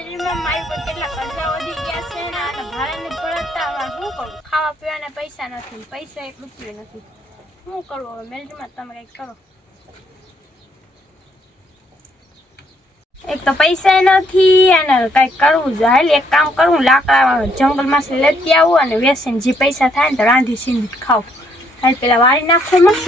મેલરીમાં મારી પર કેટલા કરજા વધી ગયા છે ને અને ભાડાને ભરતા હવે શું કરું? ખાવા પીવાના પૈસા નથી, પૈસા એક રૂપિયો નથી. શું કરવું હવે? મેલરીમાં તમે કંઈક કરો. એક તો પૈસા નથી અને કંઈક કરવું છે. હાલ એક કામ કરું, લાકડા જંગલમાંથી લેતી આવું અને વેચીને જે પૈસા થાય ને તો રાંધી સીંધી ખાવ. હાલ પેલા વાળી નાખું માં.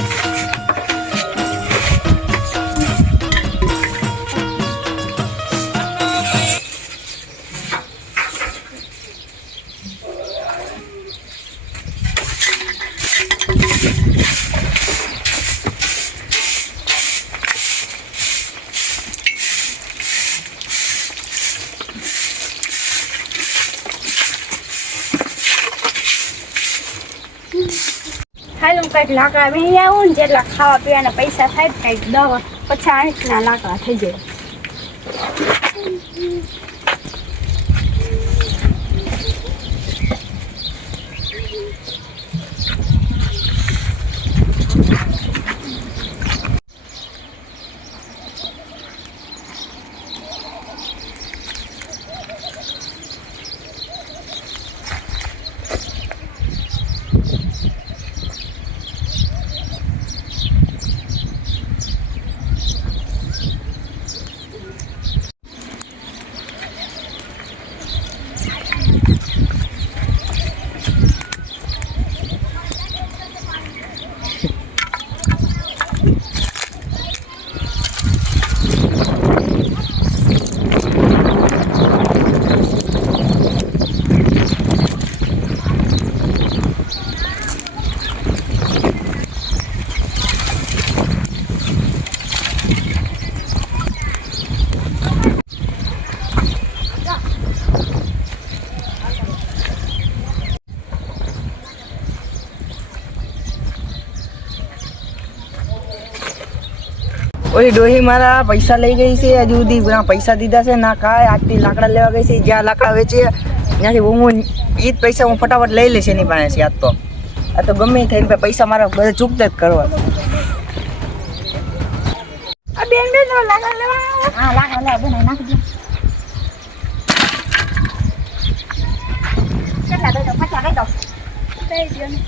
હાલ હું કંઈક લાકડા વીણી આવું ને જેટલા ખાવા પીવાના પૈસા થાય કંઈક 50-60 લાકડા થઈ જાય. ઓલી ડોહી મારા પૈસા લઈ ગઈ છે. હજુ સુધી ના પૈસા દીધા છે ના કાંઈ. આજથી લાકડા લેવા ગઈ છે. જ્યાં લાકડા વેચે ત્યાંથી હું એ જ પૈસા હું ફટાફટ લઈ લઈશ એની પાસે. આ તો ગમે થઈને પૈસા મારા બધા ચૂકતા જ કરવા. આ બેન લાકડા લેવા. હા લાકડા લેવા બેન નાખી દે. કેટલા દઈ દો? 50 દઈ દો. દઈ દો ને.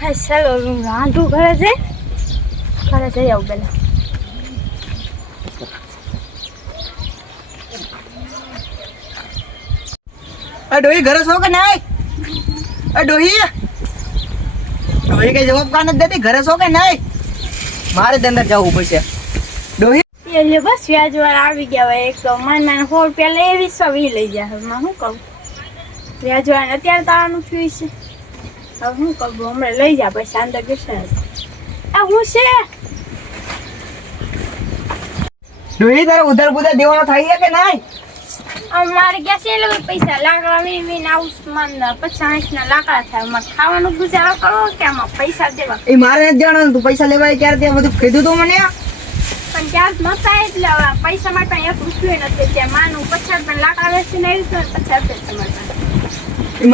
હા ચાલો હું રાંધું ઘરે જઈ આવું પેલા. ડોહી ઘરે છો કે નહીં? ડોહી કઈ જવાબ કા નથી દેતી. ઘરે છો કે નહીં? મારે અંદર જવું પડશે. ડોહી એટલે બસ વ્યાજવાળા આવી ગયા હોય. એક તો મને 100 રૂપિયા લઈ એવી 20 લઈ જાય. હવે શું કહું? વ્યાજવાળાને અત્યારે તો આવવાનું થયું છે. હવે શું કહું? હમણાં લઈ જા પછી અંદર બેસા. આ હું છે ડોહી તારે ઉધાર બુધાર દેવાનો થાય છે કે નહીં? મારે ગયા છે એટલે પૈસા લાકડા વીણીને આવું માન 50-60 લાકડા થાય. અમારે ખાવાનું ગુજારો કરવો કે આમાં પૈસા દેવા? એ મારે નથી જાણવાનું. તું પૈસા લેવાય ક્યારે ત્યાં બધું કીધું તું મને. પણ ત્યાં નતા એટલે પૈસા માટે 1 રૂપિયો નથી. ત્યાં માનું 50 લાકડા વેચીને આવી તો 50 તમારે.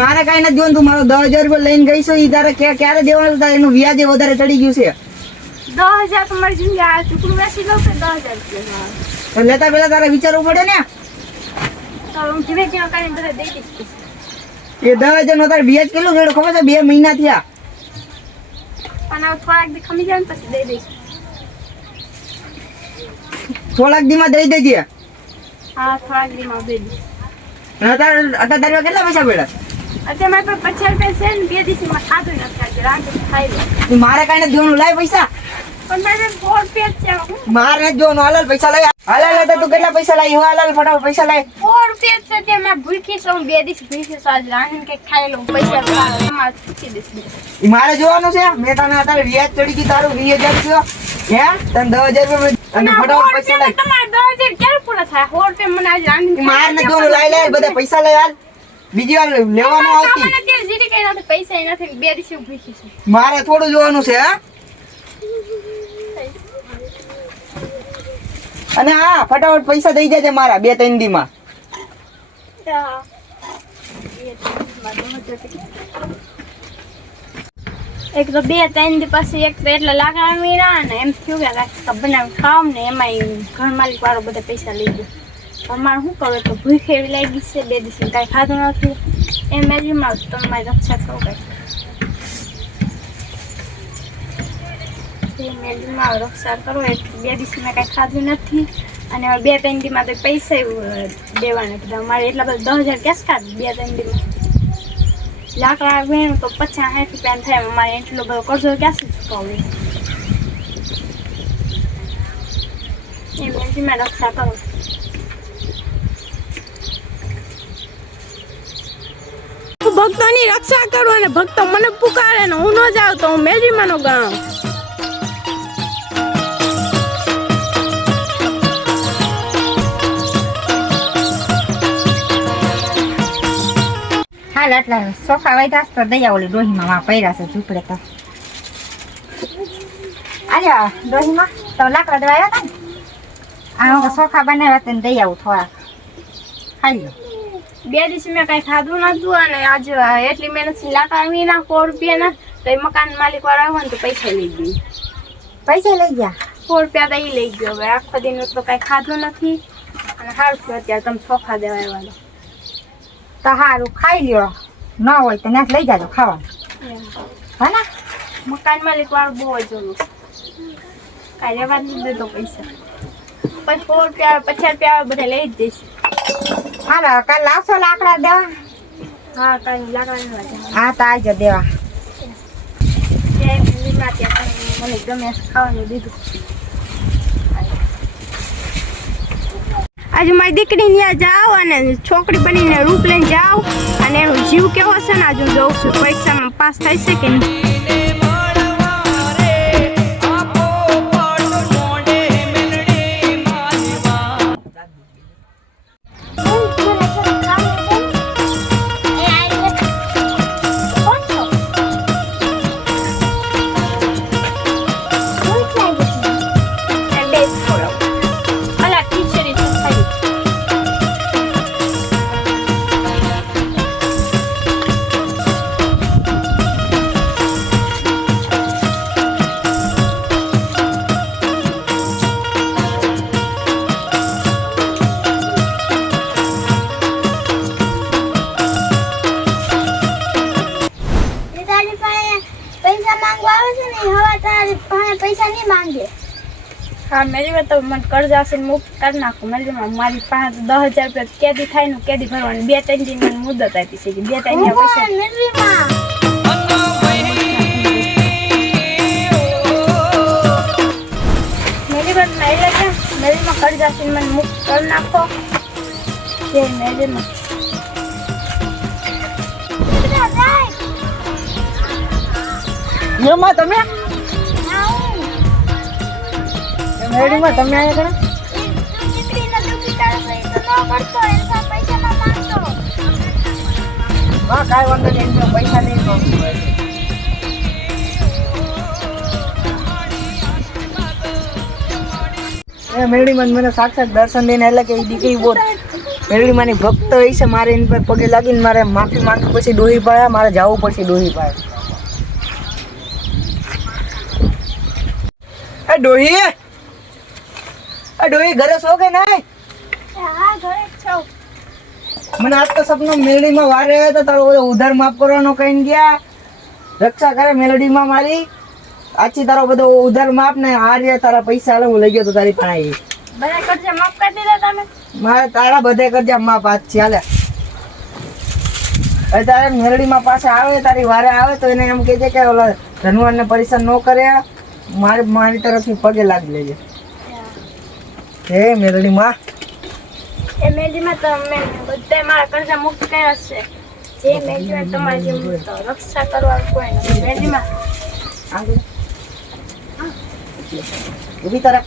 મારે કઈ નથી દેવાનું. તું મારો 10,000 રૂપિયા લઈને ગઈ છો. એ તારે ક્યારે દેવાનું હતા? એનું વ્યાજ વધારે ચડી ગયું છે. 10,000 તમારી જિંદગી આ ટુકડું વેચી લઉં કે 10,000 રૂપિયા? લેતા પેલા તારે વિચારવું પડે ને. તો હું ધીમે ધીમે કરીને બધા દઈ દઈશ. એ 10,000 નો તારે વ્યાજ કેટલું રેડો ખબર છે? 2 મહિના થયા. પણ હવે થોડાક દી ખમી જાય ને પછી દઈ દઈશ. થોડાક દીમાં દઈ દેજે. હા થોડાક દીમાં દઈ દઈશ. અત્યારે કેટલા પૈસા પડ્યા? અત્યારે મારે પર 50 રૂપિયા છે ને 2 દિવસમાં ખાધું નથી. આજે રાતે ખાઈ લો. મારે કઈ નથી જોવાનું. લાય પૈસા. પણ મારે 100 રૂપિયા જ છે. મારે નથી જોવાનું. હાલ પૈસા લઈ. હાલ તું કેટલા પૈસા લાવી? હાલ ફટાફટ પૈસા લાય. 100 રૂપિયા છે. તે મેં ભૂખી છું. 2 દિવસ ભૂખી છું. આજ રાંધીને કંઈક ખાઈ લઉં. પૈસા મારે ચૂકી દઈશ. મારે જોવાનું છે. મેં તને અત્યારે વ્યાજ ચડી ગયું તારું 20,000 થયો. હે તને 10,000 રૂપિયા અને ફટાફટ પૈસા લાય. તમારે 10,000 ક્યારે પૂરા થાય? 100 રૂપિયા મને આજ રાંધીને મારે નથી જોવાનું. લાય બધા પૈસા લઈ. હાલ બીજી વાર લેવાનું આવતી. મને અત્યારે જીરી કઈ નથી. પૈસા નથી. 2 દિવસ ભૂખી છું. મારે થોડું જોવાનું છે. હા અને હા ફટાફટ પૈસા દઈ જજે મારા 2-3 દીમાં. એક તો 2-3 દી પછી એક તો એટલે લાકડા મીરા ને એમ થયું કે કાંઈક બનાવી ખાવ ને એમાં ઘર માલિક વાળો બધા પૈસા લઈ ગયો. અમારે શું કરું તો ભૂખ એવી લાગી છે 2 દિવસથી કાંઈ ખાધું નથી. એમ મેં તમારી રક્ષા કરો કાંઈક મેં રક્ષા કરો એટલે 2 દિવસથી મેં કાંઈ ખાધું નથી. અને 2-3 દીમાં તો પૈસા દેવાના કીધા અમારે એટલા બધા 10,000 કેશ કાઢ 2-3 દીમાં લાકડા વીણ તો 50-60 રૂપિયા થાય. અમારે એટલો બધો કરજો ક્યાંથી ચૂકવવું એ મેં રક્ષા કરો. ભક્તોની રક્ષા કરો અને ભક્તો મને પુકારે ને હું ન જાઉં તો હું મેજીમાનો ગામ. હાલ એટલે સોફા વાયદાસ તો દયા ઓલી ડોહીમાં પૈરા છે ઝૂપડે તો અરે ડોહીમાં તો લાકડા દેવા આવ્યા હતા ને આ સોફા બનાવ્યા હતા ને દઈ આવું થોડા ખાઈ લો. 2 દિવસ મેં કાંઈ ખાધું નતું અને આજે એટલી મહેનત લાકડા વીના 100 રૂપિયાના તો એ મકાન માલિક વાળા આવે ને તો પૈસા લઈ ગયું. પૈસા લઈ ગયા 100 રૂપિયા તો એ લઈ ગયો. હવે આખો દિન તો કાંઈ ખાધું નથી અને સારું થયું અત્યારે તમે સોફા દેવા આવ્યા તો સારું ખાઈ લ્યો ન હોય તો ત્યાં લઈ જાજો ખાવાનું હા ને. મકાન માલિક વાળું બહુ જ ઓલું કાંઈ રહેવા જ નથી દેતો પૈસા. પછી 100 રૂપિયા 50 રૂપિયા બધા લઈ જ જઈશ. હાલો કાલ લાવશો લાકડા દેવા? હા કાંઈ લાકડા લેવા. હા તો આવજો દેવા. મને ગમે ખાવાનું દીધું. આજે મારી દીકરી ત્યાં જાઓ અને છોકરી બનીને રૂપ લઈને જાઓ અને એનો જીવ કેવો છે ને આજે જોઉં છું પરીક્ષામાં પાસ થાય છે કે નહીં. પૈસા નહીં માંગે. હા મેરી તો મને કર્જ હશે ને મુક્ત કરી નાખું. મારી પાસે 10,000 રૂપિયા કેદી થાય ને કેદી ભરવાની 2-3 દિન મને મુદત આપી છે 2-3 પૈસા મેરીમાં કર્જ હશે મને મુક્ત કરી નાખો. મેરીમાં એમાં તમે મેડીમાં તમે આવ્યા હા કાંઈ વાંધો નહીં પૈસા નહીં. એ મેડીમાં મને સાક્ષાત દર્શન દઈને એટલે કે એ દીકરી બોલ મેડીમાંની ભક્ત હોય છે. મારે એની પર પગે લાગીને મારે માફી માંગી પછી ડોહી પાયા મારે જવું પડશે ડોહી પાયા. ડોહી ઘરે છો કે નહીં? હા ઘરે છો. મને આજ તો સપનો મેલડીમાં વારે આવ્યો તો તારો બધો ઉધાર માફ કરવાનો કહીને ગયા. રક્ષા કરે મેલડીમાં મારી આછી તારો બધો ઉધાર માફ ને આ રહ્યા તારા પૈસા હાલે હું લઈ ગયો તો તારી પાસે. બધા કરજા માફ કરી દીધા તમે? મારે તારા બધા કરજા માફ આજ છે હાલે. તારે મેલડીમાં પાસે આવે તારી વારે આવે તો એને એમ કહે છે કે ઓલા ધનવાનને પરેશાન ન કરે. મારી તરફથી પગે લાગી લેજે. હે મેલડીમાં એ મેલડીમાં તો મેં બધા મારા કરજા મુક્ત કર્યા છે. જે મેલડીમાં તમારી જેમ રક્ષા કરવા કોઈ નથી. મેલડીમાં ઉભી તારા